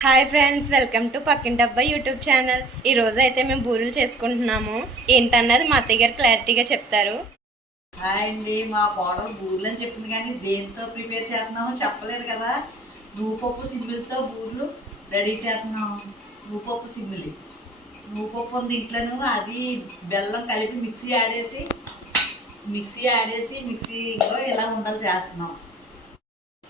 Hi friends welcome to పక్కింటి అబ్బాయి YouTube channel ఈ రోజు అయితే మేము బూరెలు చేసుకుంటున్నాము. ఏంటన్నది మా అత్తయ్య గారు క్లారిటీగా చెప్తారు. హాయ్ అండి మా కోడలు బూరెలు అని చెప్పింది కానీ దేంతో ప్రిపేర్ చేస్తున్నామో చెప్పలేదు కదా. నువ్వుపప్పు సిమ్మిలతో బూరెలు రెడీ చేస్తున్నాం. నువ్వుపప్పు సిమ్మిలి నువ్వుపప్పు ఉంది ఇంట్లోనూ అది బెల్లం కలిపి మిక్సీ ఆడేసి మిక్సీ ఆడేసి మిక్సీలో ఇలా ఉండలు చేస్తున్నాం.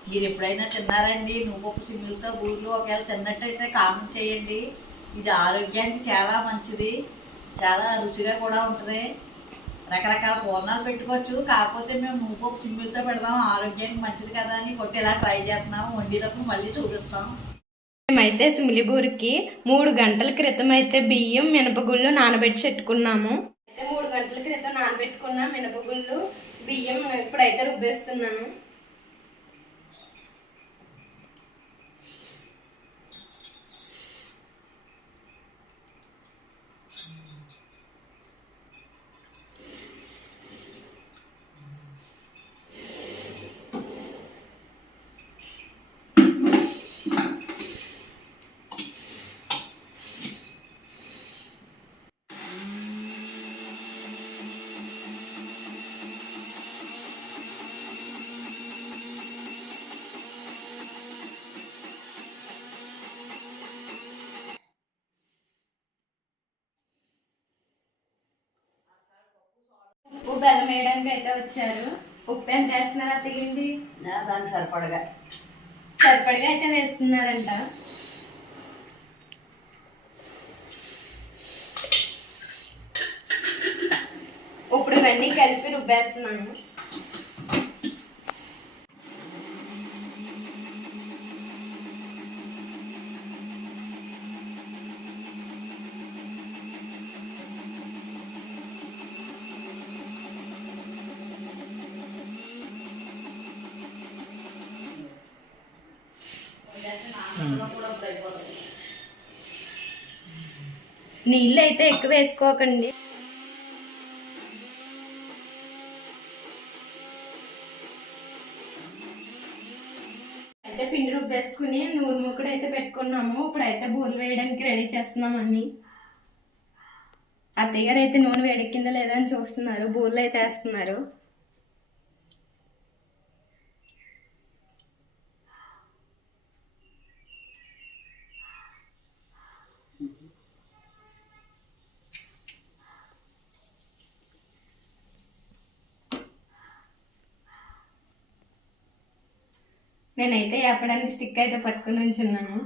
మీరు ఎప్పుడైనా తిన్నారండి? నువ్వుపప్పు సిమ్మిలతో బూర్లు ఒకవేళ తిన్నట్టయితే కామెంట్ చేయండి. ఇది ఆరోగ్యానికి చాలా మంచిది. చాలా రుచిగా కూడా ఉంటుంది. రకరకాల పూర్ణాలు పెట్టుకోవచ్చు. కాకపోతే మేము నువ్వుపప్పు సిమ్మిలతో పెడదాం. ఆరోగ్యానికి మంచిది కదా అని కొట్టి ఇలా ట్రై చేస్తున్నాం. వండినప్పుడు మళ్ళీ చూపిస్తాం. మేమైతే సిమిలి బూరికి మూడు గంటల క్రితం అయితే బియ్యం మినపగుళ్ళు నానబెట్టి పెట్టుకున్నాము అయితే మూడు గంటల క్రితం నానబెట్టుకున్న మినపగుళ్ళు బియ్యం ఇప్పుడైతే రుబ్బేస్తున్నాను బెల్లం వేయడానికి అయితే వచ్చారు. ఉప్పు ఎంత వేస్తున్నారు అత్తగింది దానికి సరిపడగా. సరిపడగా అయితే వేస్తున్నారంట. ఇప్పుడు ఇవన్నీ కలిపి రుబ్బేస్తున్నాను. నీళ్ళు అయితే ఎక్కువ వేసుకోకండి. అయితే పిండి రుబ్బేసుకుని నూరు ముక్కడు అయితే పెట్టుకున్నాము. ఇప్పుడు అయితే బూరెలు వేయడానికి రెడీ చేస్తున్నామని అత్తయ్య గారు అయితే నూనె వేడెక్కిందా లేదా అని చూస్తున్నారు. బూరెలు అయితే వేస్తున్నారు. నేనైతే వేపడానికి స్టిక్ అయితే పట్టుకుని ఉంచున్నాను.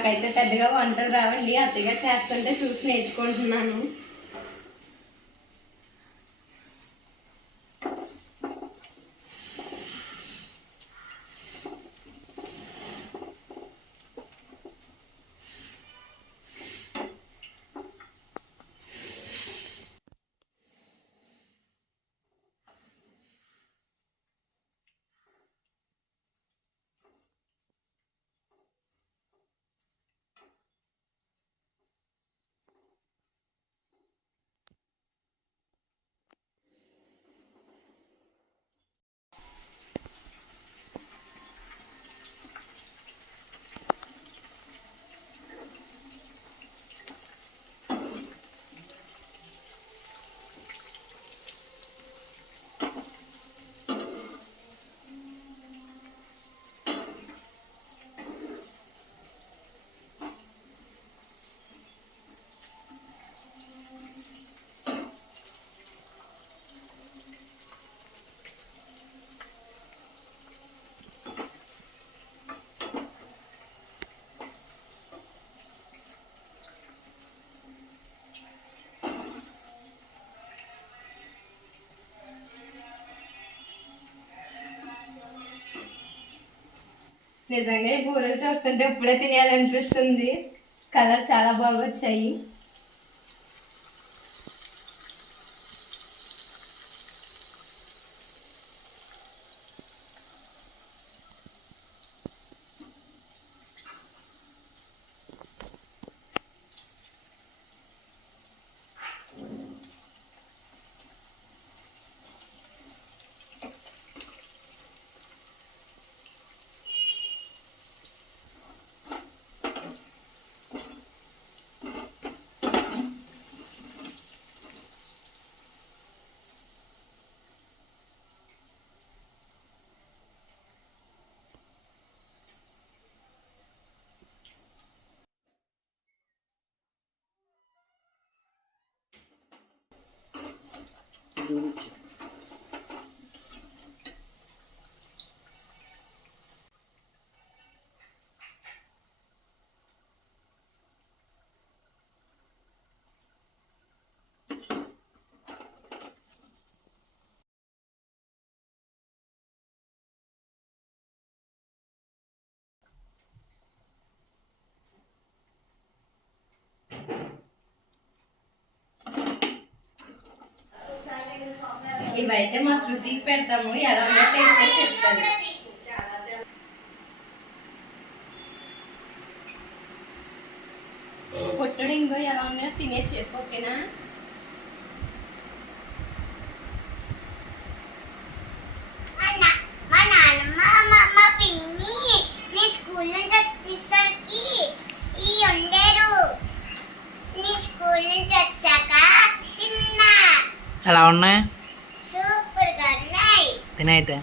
నాకైతే పెద్దగా వంటలు రావండి. అత్తగా చేస్తుంటే చూసి నేర్చుకుంటున్నాను. నిజంగా ఈ బూరెలు చూస్తుంటే ఇప్పుడే తినేయాలనిపిస్తుంది. కలర్ చాలా బాగా వచ్చాయి 这问题 ఇవైతే మా శృతికి పెడతాము. ఎలా ఉందో టేస్ట్ చేసి చెప్తాను. కొట్టుడు ఇంకో ఎలా ఉన్నాయో తినేసి చెప్పు ఓకేనా? ఎలా ఉన్నాయి సూపర్గా ఉన్నాయి తినైతే